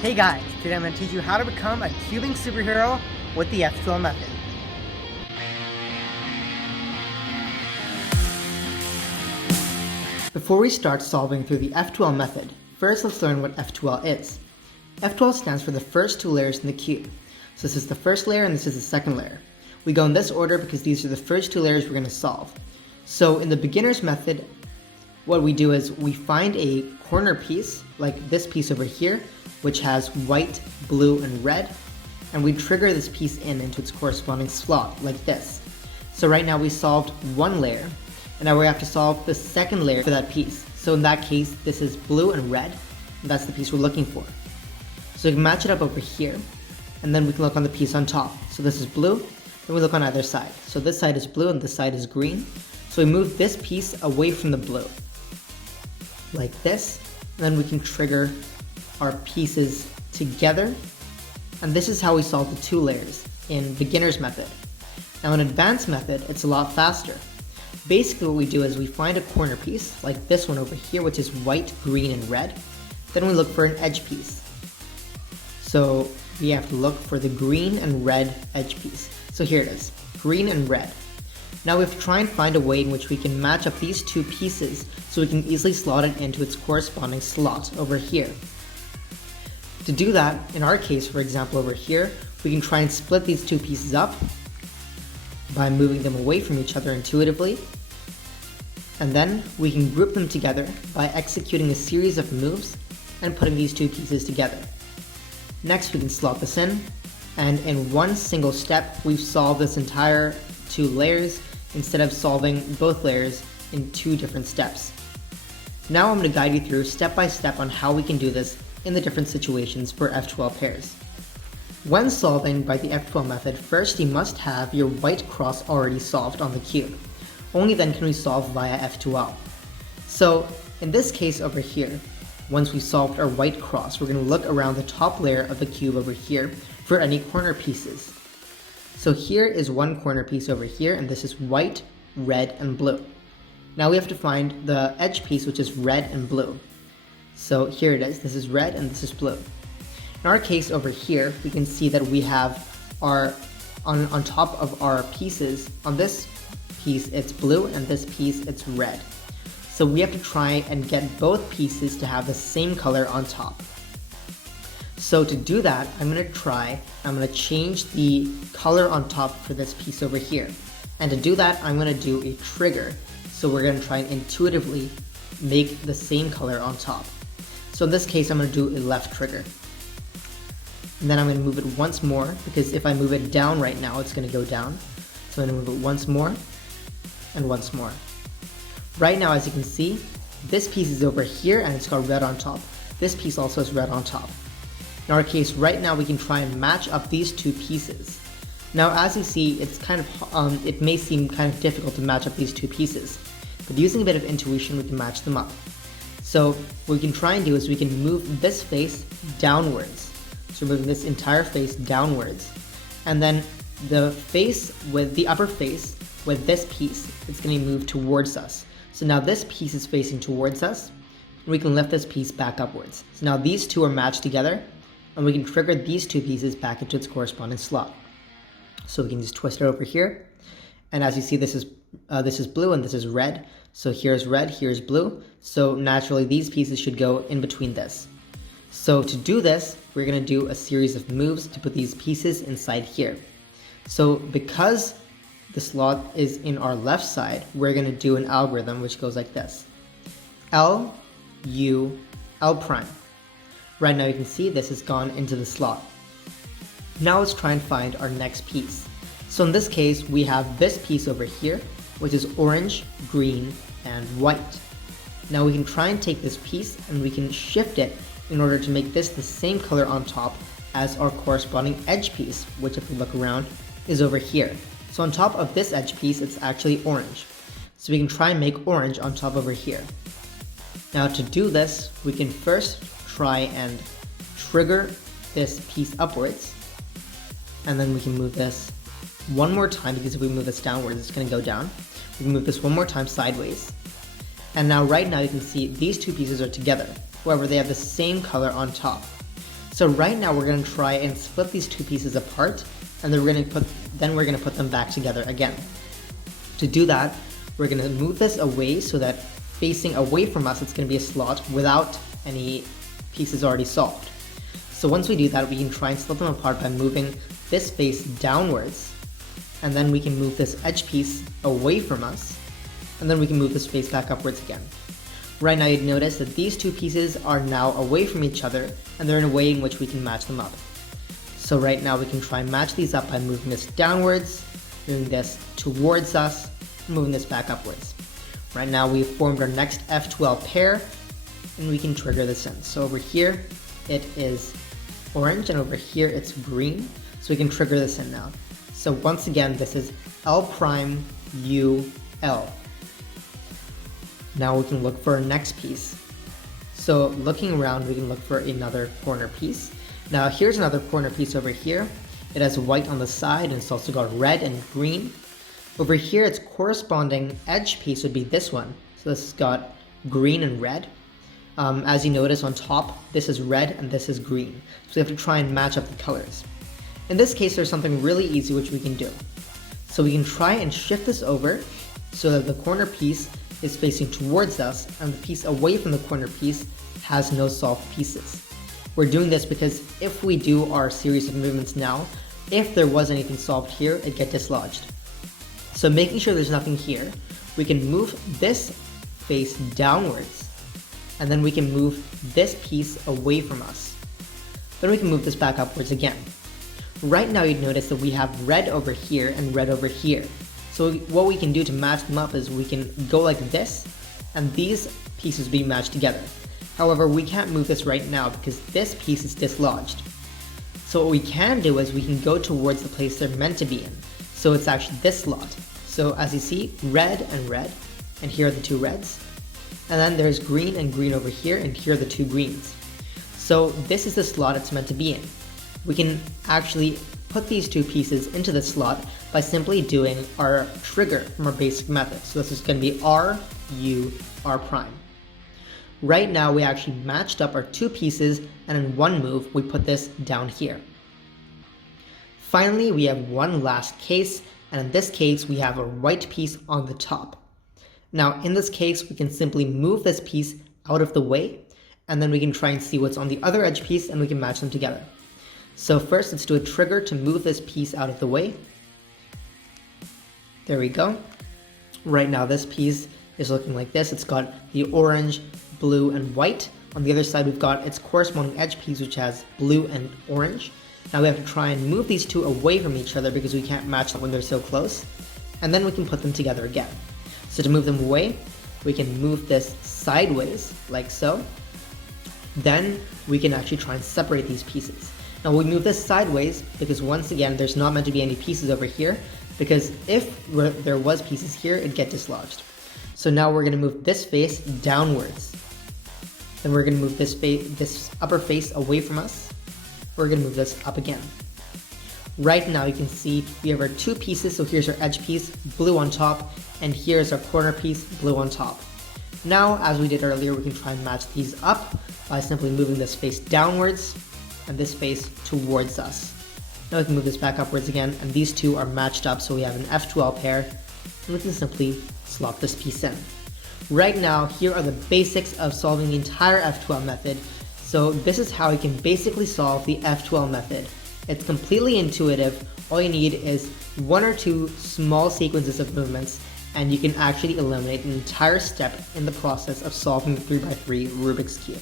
Hey guys, today I'm going to teach you how to become a cubing superhero with the F2L method. Before we start solving through the F2L method, first let's learn what F2L is. F2L stands for the first two layers in the cube. So this is the first layer and this is the second layer. We go in this order because these are the first two layers we're going to solve. So in the beginner's method, what we do is we find a corner piece, like this piece over here, which has white, blue, and red, and we trigger this piece into its corresponding slot, like this. So right now we solved one layer, and now we have to solve the second layer for that piece. So in that case, this is blue and red, and that's the piece we're looking for. So we can match it up over here, and then we can look on the piece on top. So this is blue, then we look on either side. So this side is blue and this side is green. So we move this piece away from the blue, like this, and then we can trigger our pieces together, and this is how we solve the two layers in beginner's method. Now in advanced method, it's a lot faster. Basically what we do is we find a corner piece, like this one over here, which is white, green, and red. Then we look for an edge piece. So we have to look for the green and red edge piece. So here it is, green and red. Now we have to try and find a way in which we can match up these two pieces so we can easily slot it into its corresponding slot over here. To do that, in our case, for example, over here, we can try and split these two pieces up by moving them away from each other intuitively. And then we can group them together by executing a series of moves and putting these two pieces together. Next, we can slot this in, and in one single step, we've solved this entire two layers instead of solving both layers in two different steps. Now I'm going to guide you through step by step on how we can do this in the different situations for F2L pairs. When solving by the F2L method, first you must have your white cross already solved on the cube. Only then can we solve via F2L. So in this case over here, once we solved our white cross, we're going to look around the top layer of the cube over here for any corner pieces. So here is one corner piece over here, and this is white, red, and blue. Now we have to find the edge piece, which is red and blue. So here it is, this is red and this is blue. In our case over here, we can see that we have our, on top of our pieces, on this piece it's blue and this piece it's red. So we have to try and get both pieces to have the same color on top. So to do that, I'm going to change the color on top for this piece over here. And to do that, I'm going to do a trigger. So we're going to try and intuitively make the same color on top. So in this case, I'm going to do a left trigger. And then I'm going to move it once more, because if I move it down right now, it's going to go down. So I'm going to move it once more, and once more. Right now, as you can see, this piece is over here, and it's got red on top. This piece also has red on top. In our case, right now, we can try and match up these two pieces. Now, as you see, it's it may seem kind of difficult to match up these two pieces, but using a bit of intuition, we can match them up. So what we can try and do is we can move this face downwards. So we're moving this entire face downwards. And then the face with the upper face with this piece, it's going to move towards us. So now this piece is facing towards us, and we can lift this piece back upwards. So now these two are matched together, and we can trigger these two pieces back into its corresponding slot. So we can just twist it over here. And as you see, this is blue and this is red. So here's red, here's blue. So naturally these pieces should go in between this. So to do this, we're going to do a series of moves to put these pieces inside here. So because the slot is in our left side, we're going to do an algorithm which goes like this. L, U, L prime. Right now you can see this has gone into the slot. Now let's try and find our next piece. So in this case, we have this piece over here, which is orange, green, and white. Now we can try and take this piece and we can shift it in order to make this the same color on top as our corresponding edge piece, which if we look around is over here. So on top of this edge piece, it's actually orange. So we can try and make orange on top over here. Now to do this, we can first try and trigger this piece upwards, and then we can move this one more time, because if we move this downwards, it's going to go down. We can move this one more time sideways. And now right now you can see these two pieces are together. However, they have the same color on top. So right now we're going to try and split these two pieces apart, and then we're going to put them back together again. To do that, we're going to move this away so that facing away from us, it's going to be a slot without any pieces already solved. So once we do that, we can try and split them apart by moving this face downwards, and then we can move this edge piece away from us, and then we can move this face back upwards again. Right now you'd notice that these two pieces are now away from each other, and they're in a way in which we can match them up. So right now we can try and match these up by moving this downwards, moving this towards us, and moving this back upwards. Right now we've formed our next F2L pair, and we can trigger this in. So over here it is orange, and over here it's green, so we can trigger this in now. So once again, this is L prime U L. Now we can look for our next piece. So looking around, we can look for another corner piece. Now here's another corner piece over here. It has white on the side, and it's also got red and green. Over here, its corresponding edge piece would be this one. So this has got green and red. As you notice on top, this is red and this is green. So we have to try and match up the colors. In this case, there's something really easy which we can do. So we can try and shift this over so that the corner piece is facing towards us, and the piece away from the corner piece has no solved pieces. We're doing this because if we do our series of movements now, if there was anything solved here, it'd get dislodged. So making sure there's nothing here, we can move this face downwards, and then we can move this piece away from us. Then we can move this back upwards again. Right now you'd notice that we have red over here and red over here. So what we can do to match them up is we can go like this, and these pieces be matched together. However, we can't move this right now because this piece is dislodged. So what we can do is we can go towards the place they're meant to be in. So it's actually this slot. So as you see, red, and here are the two reds. And then there's green and green over here, and here are the two greens. So this is the slot it's meant to be in. We can actually put these two pieces into the slot by simply doing our trigger from our basic method. So this is going to be R, U, R prime. Right now we actually matched up our two pieces, and in one move we put this down here. Finally, we have one last case, and in this case we have a white piece on the top. Now in this case we can simply move this piece out of the way, and then we can try and see what's on the other edge piece, and we can match them together. So first, let's do a trigger to move this piece out of the way. There we go. Right now this piece is looking like this. It's got the orange, blue, and white. On the other side, we've got its corresponding edge piece, which has blue and orange. Now we have to try and move these two away from each other because we can't match them when they're so close. And then we can put them together again. So to move them away, we can move this sideways, like so. Then we can actually try and separate these pieces. Now we move this sideways because once again, there's not meant to be any pieces over here, because if there was pieces here, it'd get dislodged. So now we're going to move this face downwards. Then we're going to move this upper face away from us. We're going to move this up again. Right now you can see we have our two pieces. So here's our edge piece, blue on top, and here's our corner piece, blue on top. Now, as we did earlier, we can try and match these up by simply moving this face downwards and this face towards us. Now we can move this back upwards again, and these two are matched up, so we have an F2L pair, and we can simply slot this piece in. Right now, here are the basics of solving the entire F2L method. So this is how you can basically solve the F2L method. It's completely intuitive. All you need is one or two small sequences of movements, and you can actually eliminate an entire step in the process of solving the 3x3 Rubik's Cube.